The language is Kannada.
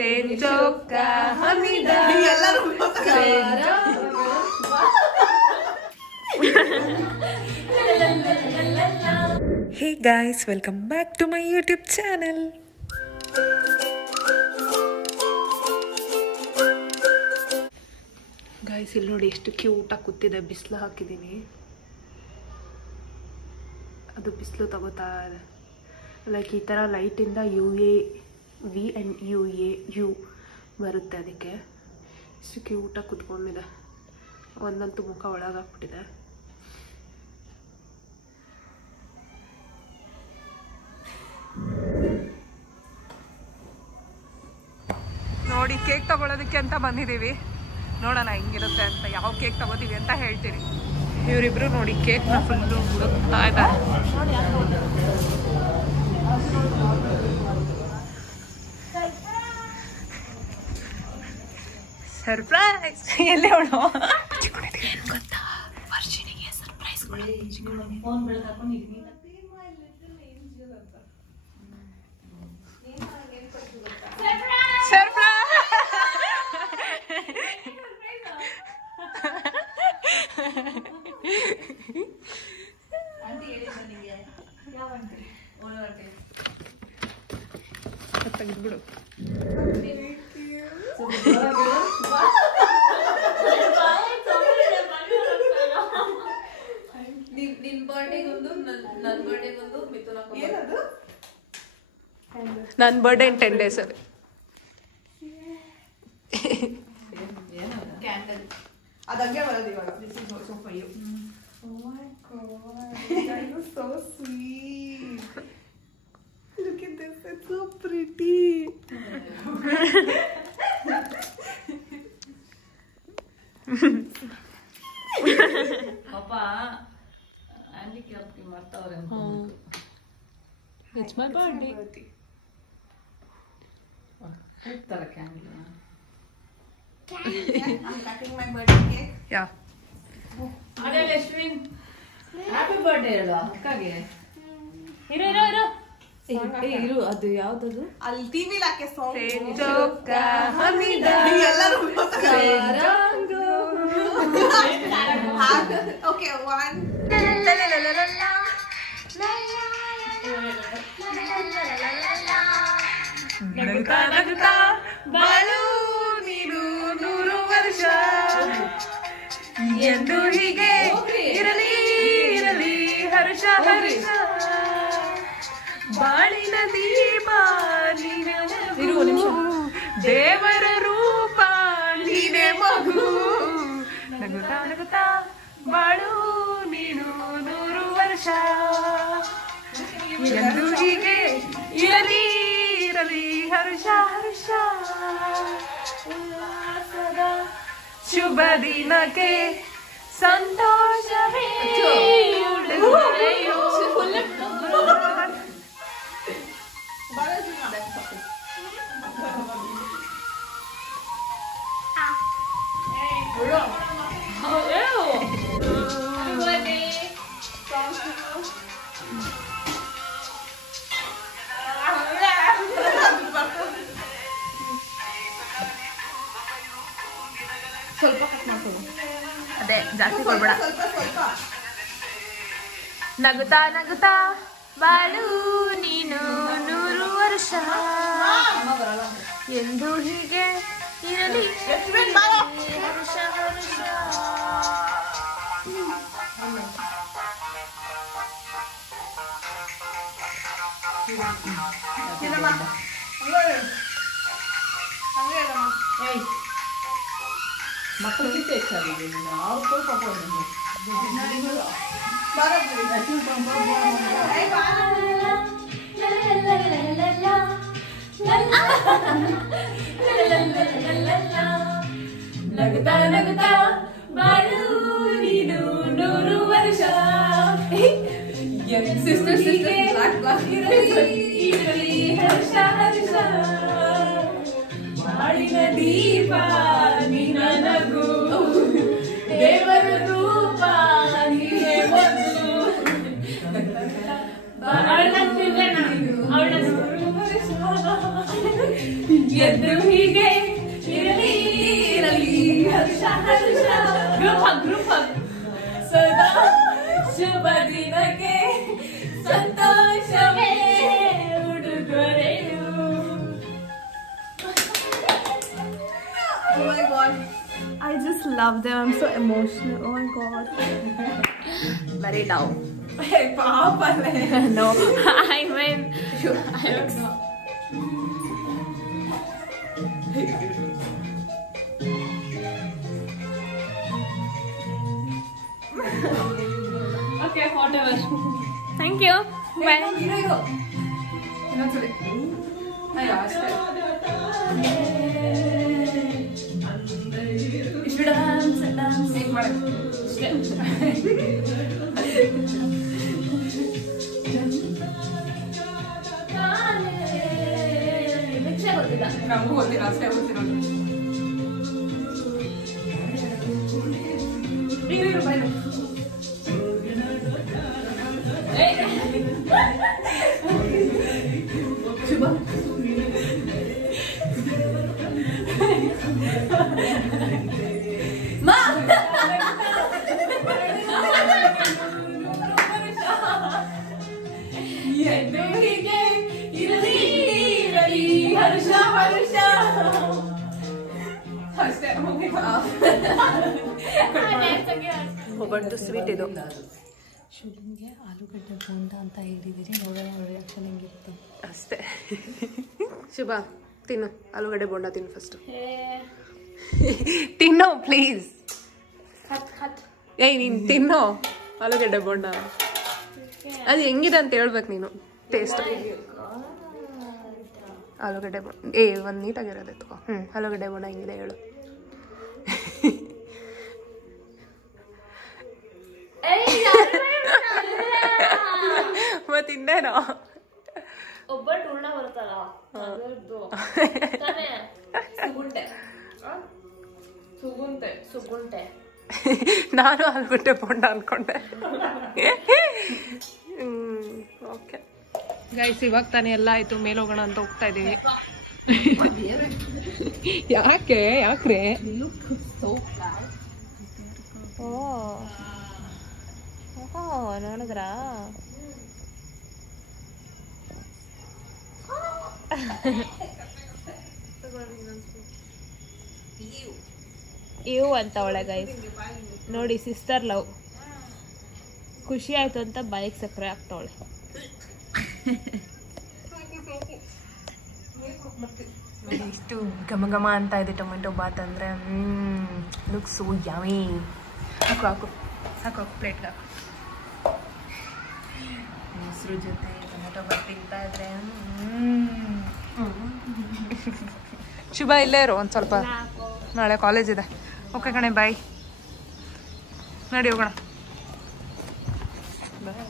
Senjoka Hamida. Hey guys, welcome back to my YouTube channel. Guys, ಇಲ್ಲಿ ನೋಡಿ ಎಷ್ಟು ಕ್ಯೂಟ್ ಆಗಿ ಕೂತಿದೆ. ಬಿಸಿಲು ಹಾಕಿದ್ದೀನಿ, ಅದು ಬಿಸಿಲು ತಗೋತಾ ಇದೆ. ಲೈಕ್ ಈ ಥರ ಲೈಟಿಂದ UAV and UAU ಬರುತ್ತೆ. ಅದಕ್ಕೆ ಇಷ್ಟು ಕ್ಯೂಟಾಗಿ ಕುತ್ಕೊಂಡಿದೆ. ಒಂದಂತೂ ಮುಖ ಒಳಗಾಕ್ಬಿಟ್ಟಿದೆ. ನೋಡಿ, ಕೇಕ್ ತಗೊಳ್ಳೋದಕ್ಕೆ ಅಂತ ಬಂದಿದ್ದೀವಿ. ನೋಡೋಣ ಹೆಂಗಿರುತ್ತೆ ಅಂತ. ಯಾವ ಕೇಕ್ ತಗೋತೀವಿ ಅಂತ ಹೇಳ್ತೀನಿ. ಇವರಿಬ್ರು ನೋಡಿ ಕೇಕ್ನ ಫುಲ್ಲು ಹುಡುಕ್ತಾ ಇದ್ದಾರೆ. ಸರ್ಪ್ರೈಸ್ ಎಲ್ಲೇ ಅವಳು ಗೊತ್ತಾ? ವರ್ಷಿಣಿಗೆ ಸರ್ಪ್ರೈಸ್ ತೆಗೆದ್ಬಿಡು. ನನ್ನ ಬರ್ಡೇ ಇನ್ 10 days ಅಲ್ಲಿ. ಅದಂಗೆ ಬರೋದು ಇವಾಗ. This is also for you. Oh my god, that was so sweet. Look at this, it's so pretty. Papa, Andy kept ಮಾಡ್ತಾವ್ರೆ ಅಂತ. It's my birthday. ಹೋಗ್ತಾರೆ candle. I'm cutting my birthday cake. Yeah. ಅದೇ ಲಕ್ಷ್ಮಿನ್ ಹ್ಯಾಪಿ ಬರ್ತ್ಡೇ ಹೇಳು ಅಕ್ಕಗೆ. ಇರು ಅದು ಯಾವ್ದದು? ಅಲ್ಲಿ ಟಿವಿ ಲಾಕೆ ಸಾಂಗ್. Senjoka Hamida. ಎಲ್ಲರೂ Sarango. Okay, one. ನಗುತ್ತಾ ನಗುತ್ತಾ ಬಾಳು ನೀನು 100 ವರ್ಷ ಎಂದು ಹೀಗೆ ಇರಲಿ ಇರಲಿ ಹರ್ಷ ಹರ್ಷ. ಬಾಳಿನ ದೀಪ ನೀನೆ, ದೇವರ ರೂಪ ನೀನೆ ಮಗು. ನಗುತ್ತಾ ನಗುತ್ತಾ ಬಾಳು ನೀನು 100 ವರ್ಷ ಎಂದು ಹೀಗೆ ಇರಲಿ ಇರಲಿ ಹರ್ಷ ಹರ್ಷ. ಉಲ್ಲಾಸದ ಶುಭ ದಿನಕ್ಕೆ ಸಂತೋಷವೇ ಉಡುಗೊರೆಯೋ. ಸ್ವಲ್ಪ ಕಟ್ ಮಾಡ್ಕೊಳ್ಳು. ಅದೇ ಜಾಸ್ತಿ ಕೊಡ್ಬೇಡ. ಸ್ವಲ್ಪ ನಗುತ್ತಾ ನಗುತ್ತಾ ಬಾಳು ನೀನು 100 ವರ್ಷ ಎಂದು ಹೀಗೆ ಇರಲಿ ಹರ್ಷ ಹರ್ಷ. ಮಕ್ಕಳಿಗೆ ಹೆಚ್ಚಾಗಿದೆ ನೀನು ಅವ್ರು ಪಾಪ ನಗುತ್ತಾ ನಗುತ್ತಾ ಬಾಳು ನೀನು 100 ವರ್ಷ ಸಿಸ್ಟರ್ ಇರಲಿ ಹರ್ಷ ಹರ್ಷ. ಬಾಳಿನ ದೀಪ ನಿನ್ನ ನಗು, ದೇವರ ರೂಪ ನೀನೇ ಮಗು. ಎಂದು ಹೀಗೆ ಇರಲಿ ಇರಲಿ ಹರ್ಷ ಹರ್ಷ ಗ್ರೂಪ್ ಸದಾ ಶುಭ ದಿನಕ್ಕೆ ಸಂತೋಷವೇ ಉಡುಗೊರೆಯು. Oh my god. I just love them. I'm so emotional. Oh my god. Very down. Hey, Papa. No, I mean, Alex. Okay, whatever. Thank you. Bye. ಇನ್ನೊಂದ್ಸಲಿ. ಅಯ್ಯೋ ಅಷ್ಟೇ. If you dance, dance. ಹೀಗ್ ಮಾಡಿ. ನಮಗೂ ಗೊತ್ತಿಲ್ಲ ಅಷ್ಟೇ ಗೊತ್ತಿರೋದು. ಇರು ಬೈ ಶುಭ ಇರಲಿ ಇರಲಿ ಹರ್ಷ ಹರ್ಷ ಅಷ್ಟೇ ಒಬ್ಬಟ್ಟು ಸ್ವೀಟ್ ಇದು. ಶುಭನ್ಗೆ ಆಲೂಗಡ್ಡೆ ಬೋಂಡ ಅಂತ ಹೇಳಿದಿರಿ, ನೋಡೋಣ ರಿಯಾಕ್ಷನ್ ಹೆಂಗಿರುತ್ತೆ ಅಷ್ಟೇ. ಶುಭ ತಿನ್ನು, ಆಲೂಗಡ್ಡೆ ಬೋಂಡ ತಿನ್ನು ಫಸ್ಟ್. ತಿನ್ನೋ ಪ್ಲೀಸ್. ಏಯ್ ನೀನು ತಿನ್ನೋ ಆಲೂಗಡ್ಡೆ ಬೋಂಡ. ಅದು ಹೆಂಗಿದೆ ಅಂತ ಹೇಳ್ಬೇಕು ನೀನು. ಟೇಸ್ಟ್ ಆಲೂಗಡ್ಡೆ ಬೋಂಡ ಒಂದು ನೀಟಾಗಿರೋದೆ ತಗೋ. ಆಲೂಗಡ್ಡೆ ಬೋಂಡ ಹೆಂಗಿದೆ ಹೇಳು. ಮತ್ತಿಂದೇನೋ ಒಬ್ಬಟ್ಟು ಉಳ್ಳ ಬರುತ್ತಲ್ಲ ಅದರದ್ದು ಸುಗುಂಟೆ ಸುಗುಂಟೆ ಸುಗುಂಟೆ. ನಾನು ಆಲೂಗಡ್ಡೆ ಬೋಂಡ ಅನ್ಕೊಂಡೆ. ಓಕೆ ಗೈಸ್, ಇವಾಗ ತಾನೇ ಎಲ್ಲ ಆಯ್ತು, ಮೇಲೆ ಹೋಗೋಣ ಅಂತ ಹೋಗ್ತಾ ಇದೀವಿ. ಯಾಕ್ರೆ ನೋಡಿದ್ರಾ? ಇವು ಅಂತ ಒಳ್ಳೆ ಗೈಸ್ ನೋಡಿ, ಸಿಸ್ಟರ್ ಲವ್. ಖುಷಿ ಆಯ್ತು ಅಂತ ಬಾಯಿಗೆ ಸಕ್ಕರೆ ಆಗ್ತಾವಳೆ. ಇಷ್ಟು ಘಮ ಘಮ ಅಂತ ಇದೆ ಟೊಮೆಟೊ ಬಾತ್ ಅಂದರೆ. Look so yummy. ಹಾಕು ಹಾಕು ಹಾಕು ಪ್ಲೇಟ್ಗೆ ಹಾಕು. ಮೊಸರು ಜೊತೆ ಟೊಮೆಟೊ ಬಾತ್ ತಿಂತಾ ಇದ್ರೆ ಶುಭ ಇಲ್ಲೇ ಇರು ಒಂದು ಸ್ವಲ್ಪ, ನಾಳೆ ಕಾಲೇಜ್ ಇದೆ. ಓಕೆ ಕಣೆ, ಬಾಯ್. ನಡಿ ಹೋಗೋಣ. ಬಾಯ್.